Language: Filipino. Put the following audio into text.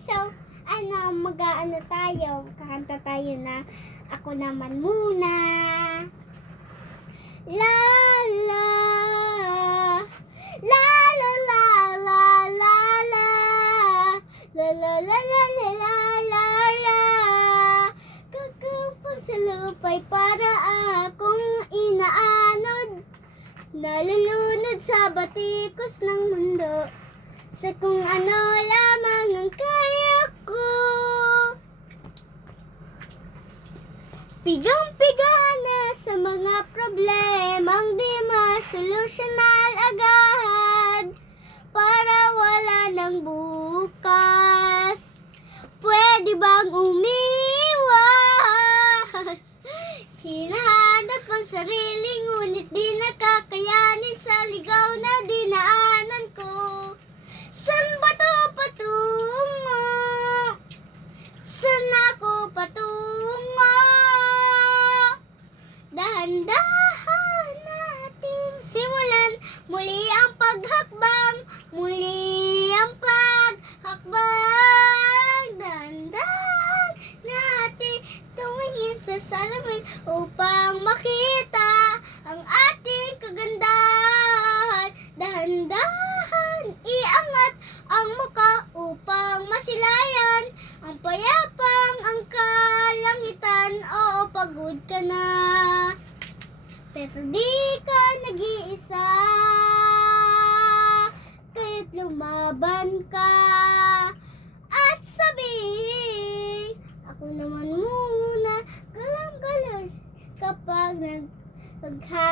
So, mag-aano tayo, kakanta tayo na Ako Naman Muna. La la la la la la la la la la la la la la la la kakapag sa lupay para akong inaanod, nalulunod sa batikos ng mundo, sa kung ano lamang ang kaya ko. Pigang-piga na sa mga problemang di masolusyonan agad, para wala ng bukas. Pwede bang umiwas? Hinahanap ang sarili, ngunit di nakakayanin sa ligaw na dinaanan ko. San ba to patungo? San ako patungo? Dahan-dahan nating simulan muli ang paghakbang, muli ang paghakbang. Dahan-dahan nating tumingin sa salamin upang makita ang ating kagandahan. Dahan-dahan iangat ang muka upang masilayan ang payapang ang kalangitan. Oo, pagod ka na, pero di ka nag-iisa, kaya't lumaban ka at sabihin, ako naman muna, galang-galas kapag nagpaghahanap.